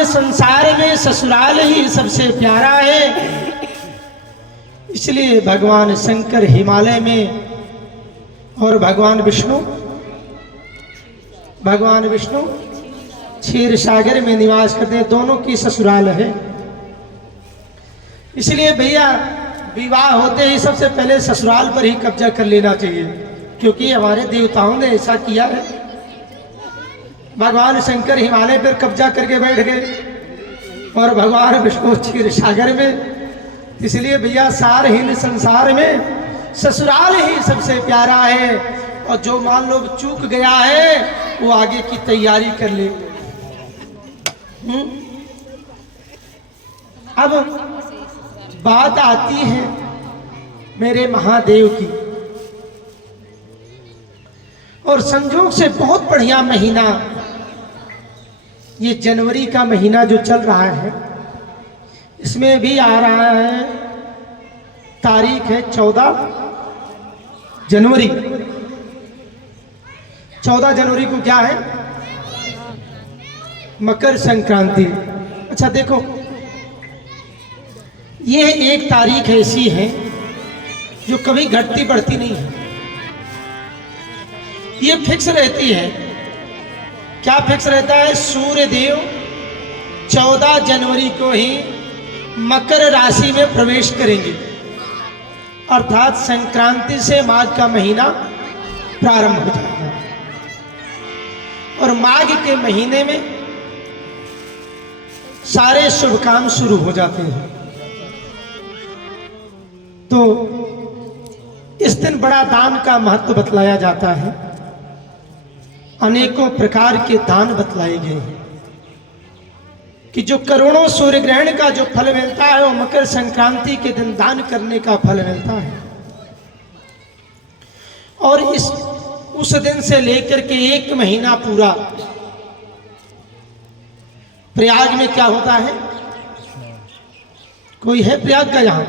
इन संसार में ससुराल ही सबसे प्यारा है। इसलिए भगवान शंकर हिमालय में और भगवान विष्णु क्षीर सागर में निवास करते हैं, दोनों की ससुराल है। इसलिए भैया विवाह होते ही सबसे पहले ससुराल पर ही कब्जा कर लेना चाहिए, क्योंकि हमारे देवताओं ने ऐसा किया है। भगवान शंकर हिमालय पर कब्जा करके बैठ गए और भगवान विष्णु क्षीर सागर में। इसलिए भैया सारहीन संसार में ससुराल ही सबसे प्यारा है। और जो मान लो चूक गया है वो आगे की तैयारी कर ले। अब बात आती है मेरे महादेव की, और संजोग से बहुत बढ़िया महीना ये जनवरी का महीना जो चल रहा है, इसमें भी आ रहा है, तारीख है 14 जनवरी। 14 जनवरी को क्या है? मकर संक्रांति। अच्छा देखो, ये एक तारीख ऐसी है जो कभी घटती बढ़ती नहीं है, ये फिक्स रहती है। क्या फिक्स रहता है? सूर्य देव 14 जनवरी को ही मकर राशि में प्रवेश करेंगे, अर्थात संक्रांति से माघ का महीना प्रारंभ हो जाएगा। और माघ के महीने में सारे शुभ काम शुरू हो जाते हैं। तो इस दिन बड़ा दान का महत्व बतलाया जाता है, अनेकों प्रकार के दान बतलाए गए हैं कि जो करोड़ों सूर्य ग्रहण का जो फल मिलता है वो मकर संक्रांति के दिन दान करने का फल मिलता है। और उस दिन से लेकर के एक महीना पूरा प्रयाग में क्या होता है? कोई है प्रयाग का यहां?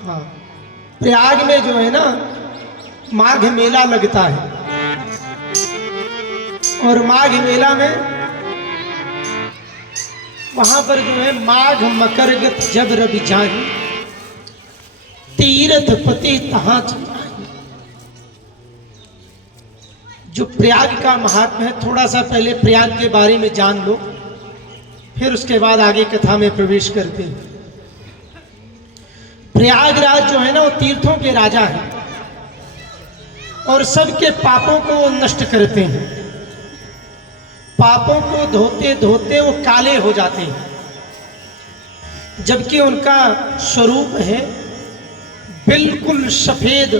हाँ, प्रयाग में जो है ना माघ मेला लगता है, और माघ मेला में वहां पर जो है माघ मकरगत जब रवि जाहि तीर्थ पति तहां जाहि। जो प्रयाग का महात्म्य है, थोड़ा सा पहले प्रयाग के बारे में जान लो, फिर उसके बाद आगे कथा में प्रवेश करते हैं। प्रयागराज जो है ना वो तीर्थों के राजा हैं और सबके पापों को वो नष्ट करते हैं। पापों को धोते धोते वो काले हो जाते हैं, जबकि उनका स्वरूप है बिल्कुल सफेद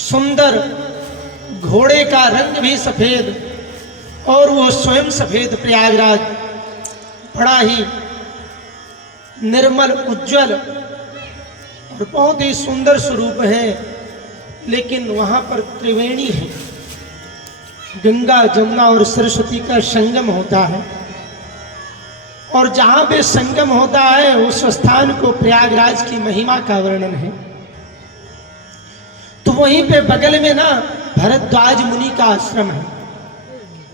सुंदर, घोड़े का रंग भी सफेद और वो स्वयं सफेद। प्रयागराज बड़ा ही निर्मल उज्जवल और बहुत ही सुंदर स्वरूप है। लेकिन वहां पर त्रिवेणी है, गंगा जमुना और सरस्वती का संगम होता है, और जहां पे संगम होता है उस स्थान को प्रयागराज की महिमा का वर्णन है। तो वहीं पे बगल में ना भरद्वाज मुनि का आश्रम है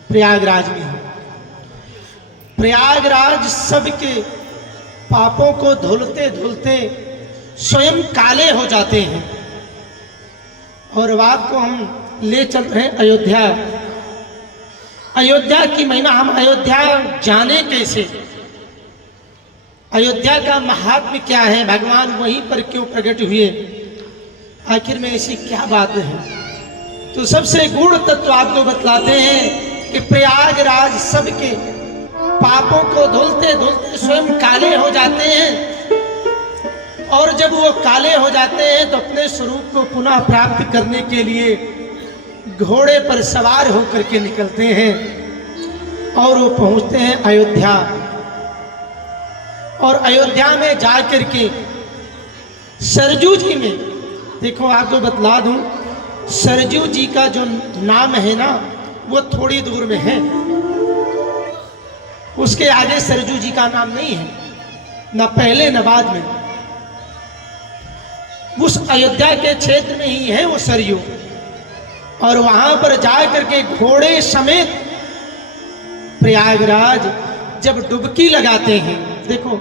प्रयागराज में। प्रयागराज सबके पापों को धुलते धुलते स्वयं काले हो जाते हैं। और अब आपको हम ले चल रहे हैं अयोध्या। अयोध्या की महिमा, हम अयोध्या जाने कैसे? अयोध्या का महात्म्य क्या है? भगवान वहीं पर क्यों प्रकट हुए? आखिर में ऐसी क्या बात है? तो सबसे गूढ़ तत्व आपको बतलाते हैं कि प्रयागराज सबके पापों को धुलते धुलते स्वयं काले हो जाते हैं, और जब वो काले हो जाते हैं तो अपने स्वरूप को पुनः प्राप्त करने के लिए घोड़े पर सवार होकर के निकलते हैं और वो पहुंचते हैं अयोध्या। और अयोध्या में जाकर के सरजू जी में, देखो आपको बतला दूं, सरजू जी का जो नाम है ना वो थोड़ी दूर में है, उसके आगे सरजू जी का नाम नहीं है, ना पहले न बाद में। उस अयोध्या के क्षेत्र में ही है वो सरयू, और वहां पर जाकर के घोड़े समेत प्रयागराज जब डुबकी लगाते हैं, देखो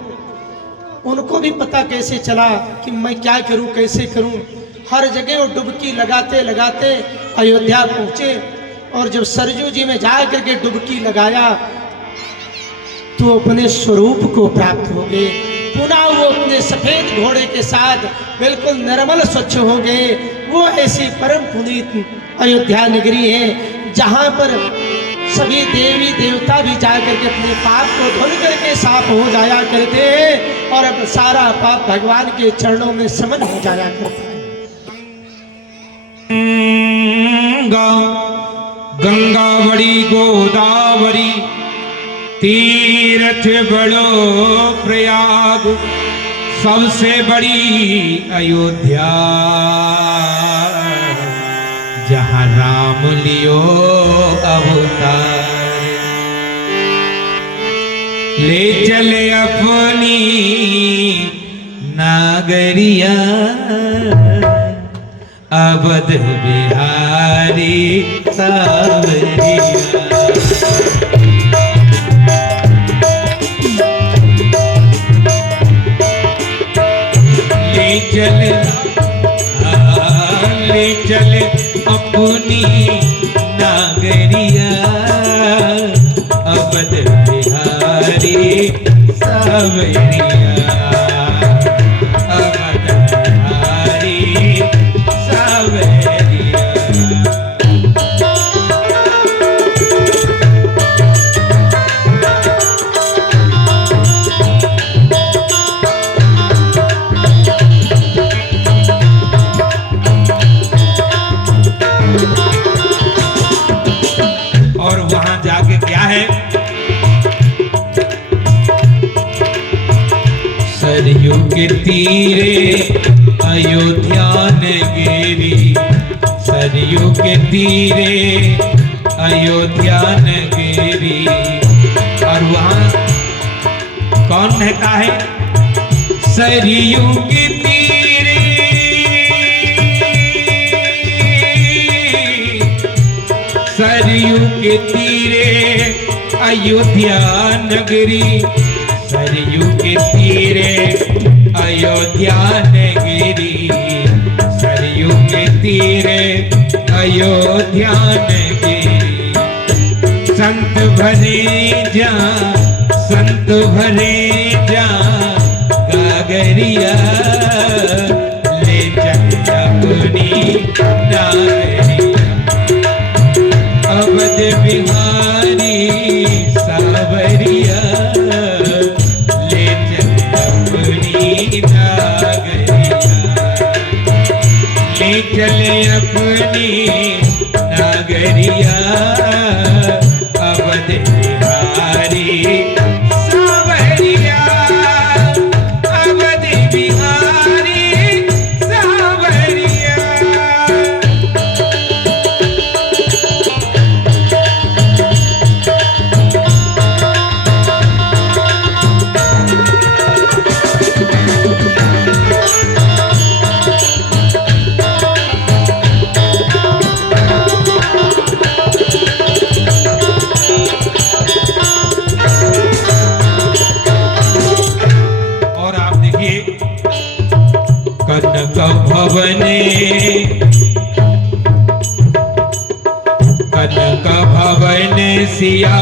उनको भी पता कैसे चला कि मैं क्या करूं, कैसे करूं। हर जगह वो डुबकी लगाते लगाते अयोध्या पहुंचे और जब सरजू जी में जा करके डुबकी लगाया तो अपने स्वरूप को प्राप्त हो गए। पुनः वो अपने सफेद घोड़े के साथ बिल्कुल निर्मल स्वच्छ हो गए। वो ऐसी परम पुनीत अयोध्या नगरी है जहाँ पर सभी देवी देवता भी जाकर के अपने पाप को धुल करके साफ हो जाया करते हैं और अब सारा पाप भगवान के चरणों में समन हो जाया करता है। गंगा बड़ी गोदावरी तीर्थ बड़ो प्रयाग, सबसे बड़ी अयोध्या जहाँ राम लियो अवतार। ले चले अपनी नागरिया अवध बिहारी सावरिया। ले चले अपनी नागरिया अवध बिहारी सावरिया, अवध बिहारी सावरिया। और वहां जाके क्या है, सरयू के तीरे अयोध्या नगरी, सरयू के तीरे अयोध्या नगरी। और वहां कौन रहता है, सरयू के तीरे, सरयू के तीरे अयोध्या नगरी, सरयू के तीरे अयोध्या नगरी, सरयू के तीरे अयोध्या नगरी। संत भरे जा, संत भरे जा गागरिया, ले चल अपनी नागरिया अवध बिहारी सावरिया, ले चल अपनी नागरिया, ले चले अपनी नागरिया अवध बिहारी सावरिया, अवध बिहारी सावरिया। कनक भवने, कनक भवन सिया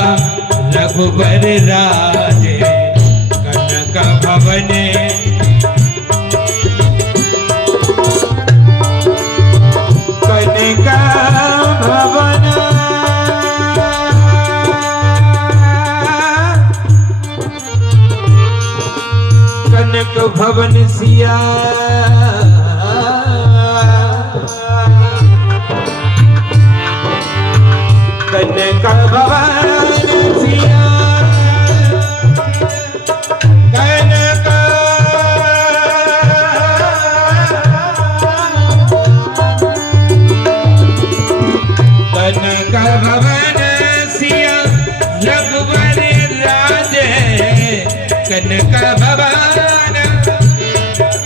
रघुबर राजे, कनक भवन, कनक भवन, कनक भवन सिया कनक भवन